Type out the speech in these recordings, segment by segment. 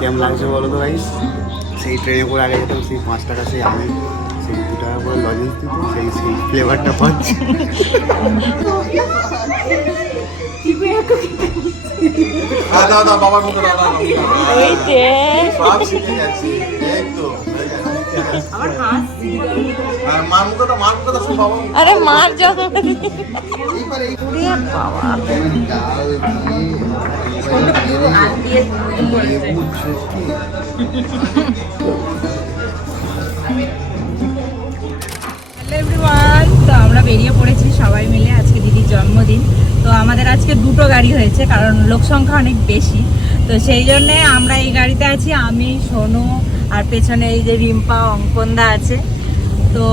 কেমন লাগছে বলো তো গাইস? সেই ট্রেনে করে আগে যেতাম, সেই 5 টাকা সেই আমি সেই 2 টাকা করে লজেন্স দিত, সেই ফ্লেভারটা পাচ্ছি। আরে মার যখন তো আমরা বেরিয়ে পড়েছি সবাই মিলে। আজকে দিদির জন্মদিন, তো আমাদের আজকে দুটো গাড়ি হয়েছে কারণ লোক সংখ্যা অনেক বেশি, তো সেই জন্যে আমরা এই গাড়িতে আছি, আমি, সোনু আর পেছনে এই যে রিম্পা, অঙ্কনদা আছে। তো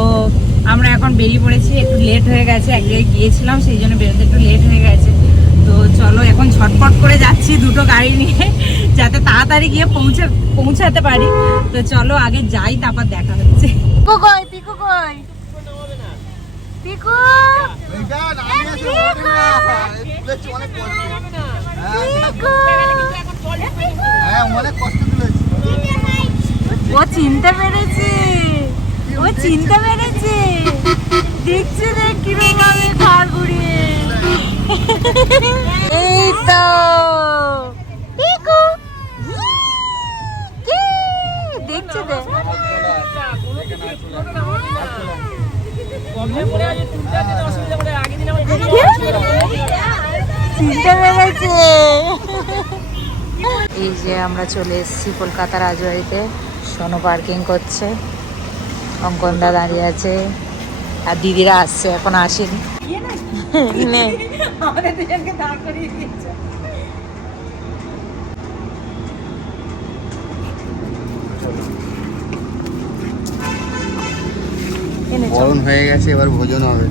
আমরা এখন বেরিয়ে পড়েছি, একটু লেট হয়ে গেছে, এক জায়গায় গিয়েছিলাম সেই জন্য বেরোতে একটু লেট হয়ে গেছে। তো চলো এখন ঝটপট করে যাচ্ছি দুটো গাড়ি নিয়ে, যাতে তাড়াতাড়ি গিয়ে পৌঁছাতে পারি। তো চলো আগে যাই, তারপর দেখা হচ্ছে। পিকু কই, পিকু কই, পিকু ও চিনতে পেরেছে, ও চিনতে পেরেছে, দেখছে দেখ কিরকম ভাবে ঘর ঘুরিয়ে। এই তো পিকু দেখছে দেখ, চিনতে পেরেছে। এই যে আমরা চলে এসেছি কলকাতা রাজবাড়িতে, সোনু পার্কিং করছে, অঙ্কনদা দাঁড়িয়ে আছে, আর দিদিরা আসছে, এখন আসেনি। বরণ হয়ে গেছে, এবার ভোজন হবে।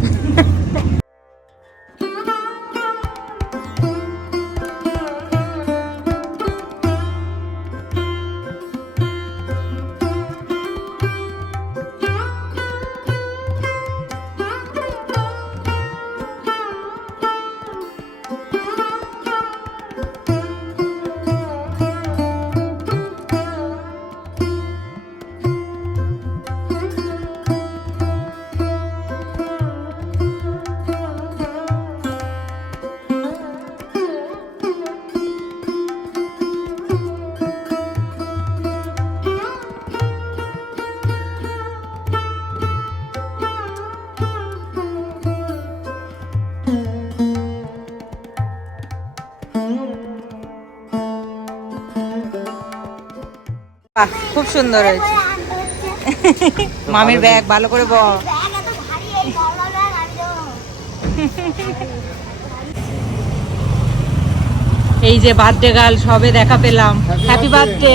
খুব সুন্দর হয়েছে। মামির ব্যাগ ভালো করে বল। এই যে বার্থডে গার্ল, সবে দেখা পেলাম। Happy birthday.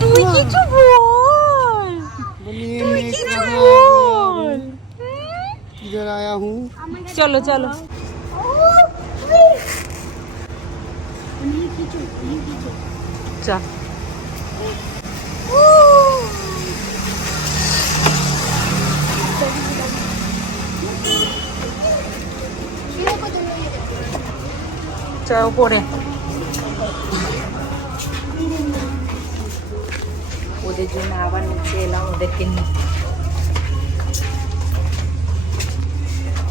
তুই কিছু বল, তুই কিছু বল। इधर आया हूँ। চলো চলো। চল। চল উপরে। ওদের জন্য আবার নিচে এলাম, ওদেরকে নিয়ে।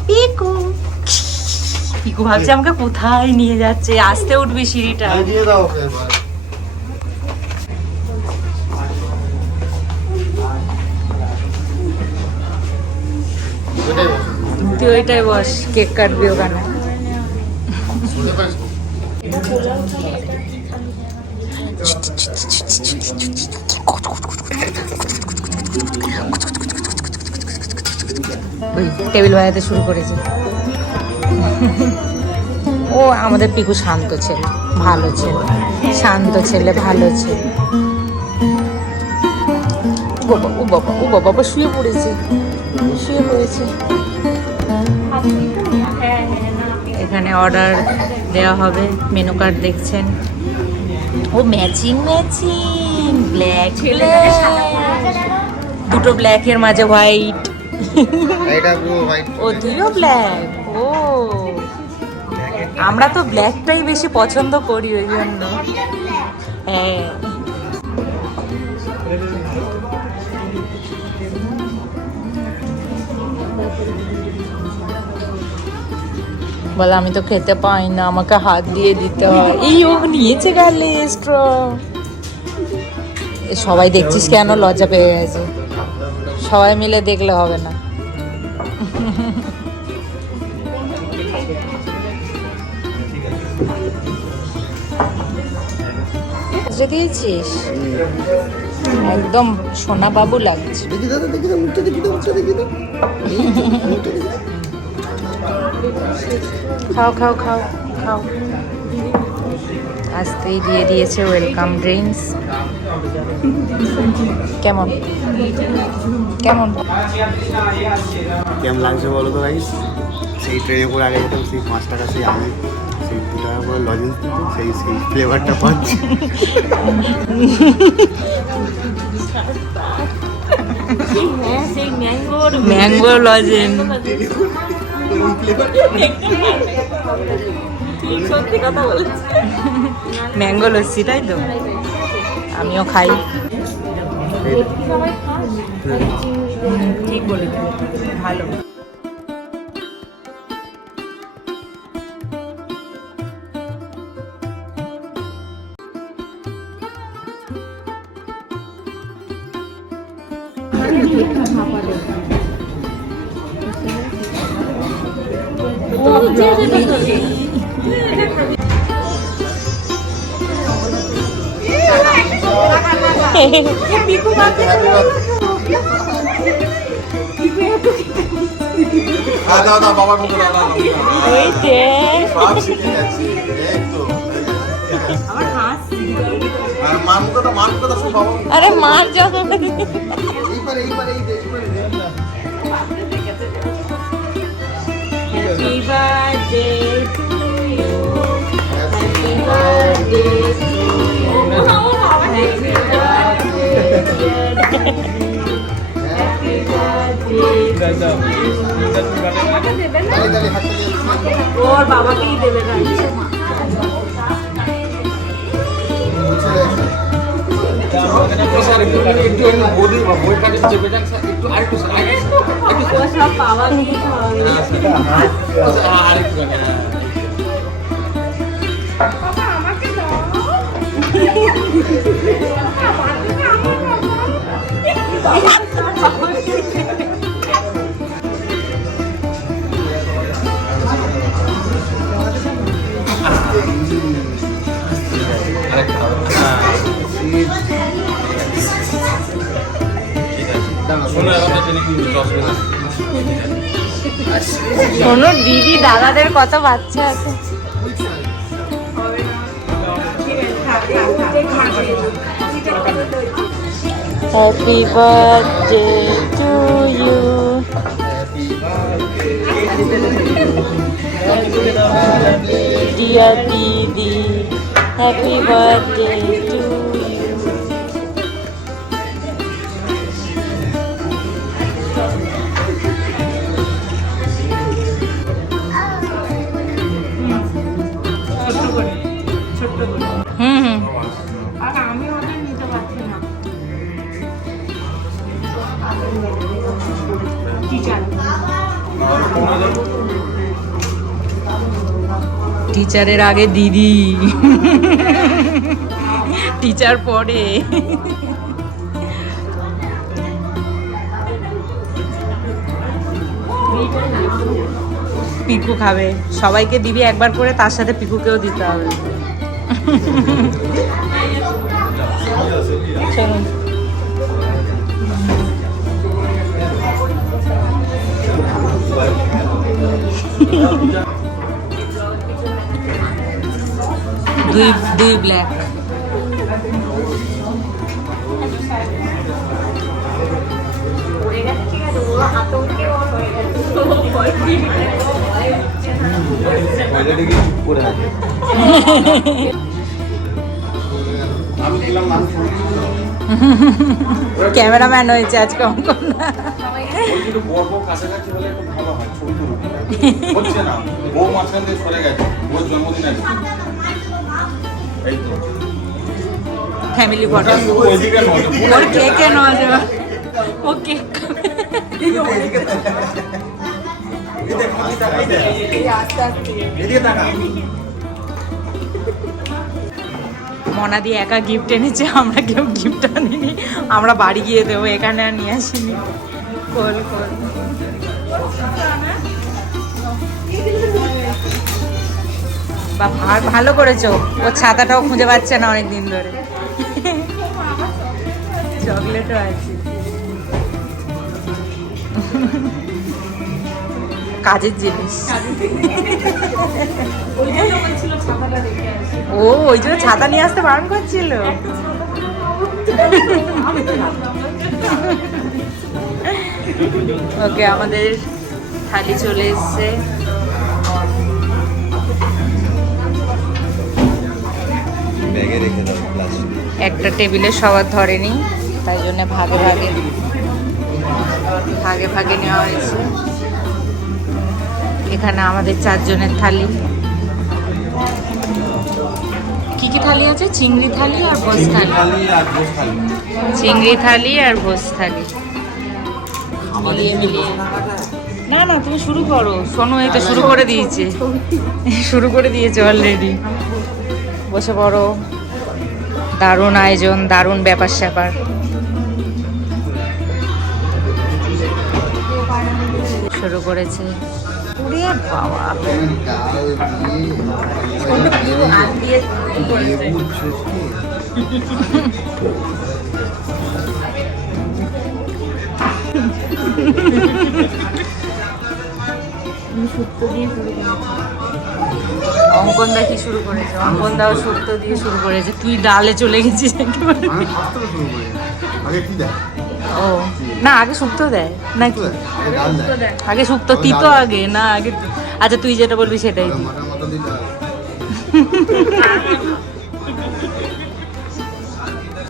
পিকু পিকু ভাবছে আমাকে কোথায় নিয়ে যাচ্ছে, আসতে উঠবি সিঁড়িটা। তুই ওইটাই বস, কেক কাটবি ওখানে। ওই টেবিল বাজাতে শুরু করেছে। ও আমাদের পিকু শান্ত ছেলে, ভালো ছেলে, শান্ত ছেলে, ভালো ছেলে। ও বাবা, ও বাবা, বাবা শুয়ে পড়েছে, শুয়ে পড়েছে। এখানে অর্ডার দেওয়া হবে, মেনু কার্ড দেখছেন। ও ম্যাচিং ম্যাচিং ব্ল্যাক দুটো ব্ল্যাকের মাঝে হোয়াইট। এটা পুরো হোয়াইট। ও তুইও ব্ল্যাক? ও আমরা তো ব্ল্যাকটাই বেশি পছন্দ করি ওই জন্য। হ্যাঁ বলে আমি তো খেতে পাই না, আমাকে হাত দিয়ে দিতে হয়। এই ও নিয়েছে গালে স্ট্র। সবাই দেখছিস কেন লজ্জা পেয়ে গেছে, সবাই মিলে দেখলে হবে না। দিয়েছিস একদম সোনা বাবু লাগছে। দেখি দাদা, দেখি দাদা, মুখটা দেখি দাও, মুখটা দেখি দাও। খাও খাও খাও খাও। আসতেই দিয়ে দিয়েছে ওয়েলকাম ড্রিঙ্কস। কেমন কেমন কেমন লাগছে বলো তো গাইস? সেই ট্রেনে করে আগে যেতাম, সেই 5 টাকা সেই আমি সেই 2 টাকা করে লজেন্স দিত, সেই সেই ফ্লেভারটা পাচ্ছি। ম্যাঙ্গো লজেন। ম্যাঙ্গো লস্যি, তাই তো? আমিও খাই। ঠিক বলে ভালো। আরে মার যাবো। Happy birthday to you. Happy birthday to you. Happy birthday. ওর বাবাকেই দেবে গাড়ি। সব বাবা নিয়ে শোনো দিদি দাদাদের কত বাচ্চা আছে। Happy birthday to you. Dear দিদি, হ্যাপি বার্থডে টু ইউ। টিচারের আগে দিদি, টিচার পরে। পিকু খাবে, সবাইকে দিবি একবার করে, তার সাথে পিকুকেও দিতে হবে। চলুন। দুই ব্ল্যাক। ক্যামেরাম্যান হয়েছে আজকে অঙ্কন না। একটু বড় বড় কাছাকাছি হলে একটু ভালো হয়, ছোট হচ্ছে না, বউ মাঝখান দিয়ে সরে গেছে, ওর জন্মদিন আছে। এই তো ফ্যামিলি ফটো। ওইদিকে নয়, ওর কেকে নেওয়া যাবে, ও কেক মনা দিয়ে একা গিফট এনেছে, আমরা কেউ গিফট আনিনি, আমরা বাড়ি গিয়ে দেবো, এখানে আর নিয়ে আসিনি। খোল খোল। বা ভালো করেছো, ওর ছাতাটাও খুঁজে পাচ্ছে না অনেক দিন ধরে। চকলেটও আছে, কাজের জিনিস। ও ওই জন্য ছাতা নিয়ে আসতে বারণ করছিল। ওকে, আমাদের থালি চলে এসছে। ব্যাগে রেখে দাও প্লাস্টিক। একটা টেবিলে সবার ধরেনি, তাই জন্য ভাগে ভাগে ভাগে ভাগে নেওয়া হয়েছে। এখানে আমাদের 4 জনের থালি। কি কি থালি আছে? চিংড়ি থালি আর ভোজ থালি। চিংড়ি থালি আর ভোজ থালি মিলিয়ে মিলিয়ে। না না, তুমি শুরু করো। শোনো, এই তো শুরু করে দিয়েছে, শুরু করে দিয়েছে অলরেডি। বসে পড়ো। দারুণ আয়োজন, দারুণ ব্যাপার স্যাপার। শুরু করেছে। ওরে বাবা, অঙ্কন দা কি শুরু করেছে? অঙ্কন দাও শুক্তো দিয়ে শুরু করেছে, তুই ডালে চলে গেছিস একেবারে। ও না, আগে শুক্তো দেয় নাকি? আগে শুক্তো তিতো আগে না আগে? আচ্ছা, তুই যেটা বলবি সেটাই দি।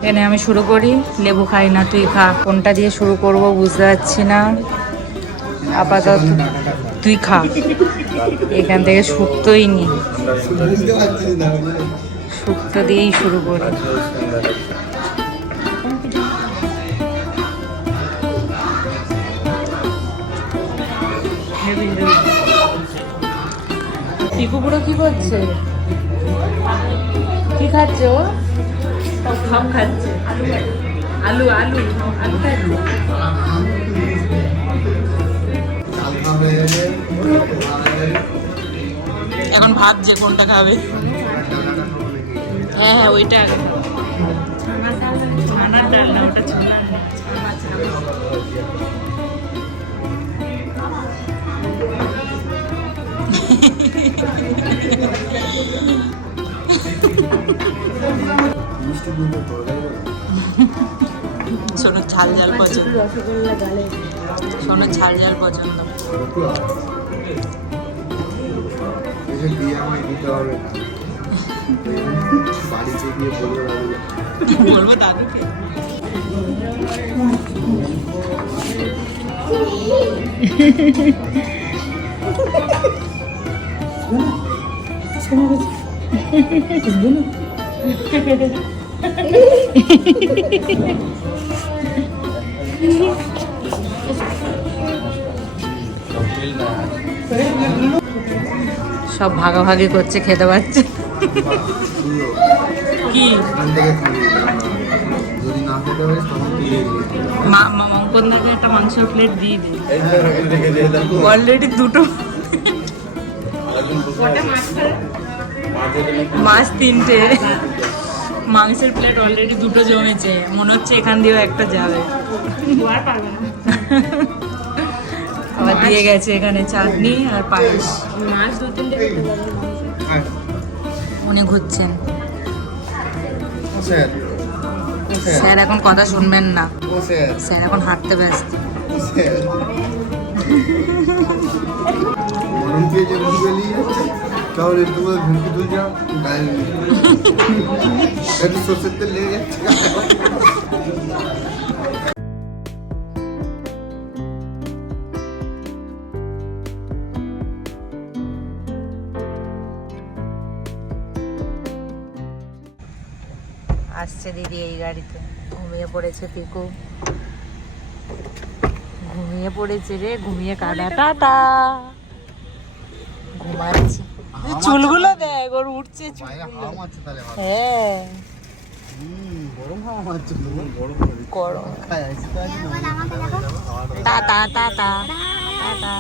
এনে আমি শুরু করি। লেবু খাই না, তুই খা। কোনটা দিয়ে শুরু করব বুঝতে পারছি না। আপাতত তুই খা, এখান থেকে শুক্তোই নি, শুক্তো দিয়েই শুরু করি। পিকু বুড়ো কি করছে? কি খাচ্ছে ও? সব খাচ্ছে। আলু আলু আলু খাচ্ছে। এখন ভাবছে কোনটা খাবে। হ্যাঁ হ্যাঁ, ওইটা আগে ছানার ডাল না, ওটা ছোলার না। শোনো, ঝাল ঝাল পছন্দ। শোনো, ঝাল ঝাল পছন্দ। বলবো দাদুকে। সব ভাগাভাগি করছে, খেতে পাচ্ছে। কি অঙ্কনদাকে একটা মাংসের প্লেট দিয়ে দিই। অলরেডি দুটো মাছ, 3টে মাংসের প্লেট অলরেডি দুটো জমেছে। মনে হচ্ছে এখান দিয়েও একটা যাবে। আবার দিয়ে গেছে এখানে চাটনি আর পায়েস। মাছ 2-3টে উনি ঘুরছেন। স্যার এখন কথা শুনবেন না, স্যার এখন হাঁটতে ব্যস্ত। তাহলে একটু করে ভেঙে তুই যাও গায়ে একটু সর্ষের তেল লেগে যাচ্ছে আসছে দিদি এই গাড়িতে, ঘুমিয়ে পড়েছে পিকু, ঘুমিয়ে পড়েছে রে, ঘুমিয়ে কাটা টাটা ঘুমাচ্ছে। চুলগুলো দেখ ওর উঠছে চুলগুলো। হ্যাঁ গরম হাওয়া মারছে গরম গরম। Tata tata tata.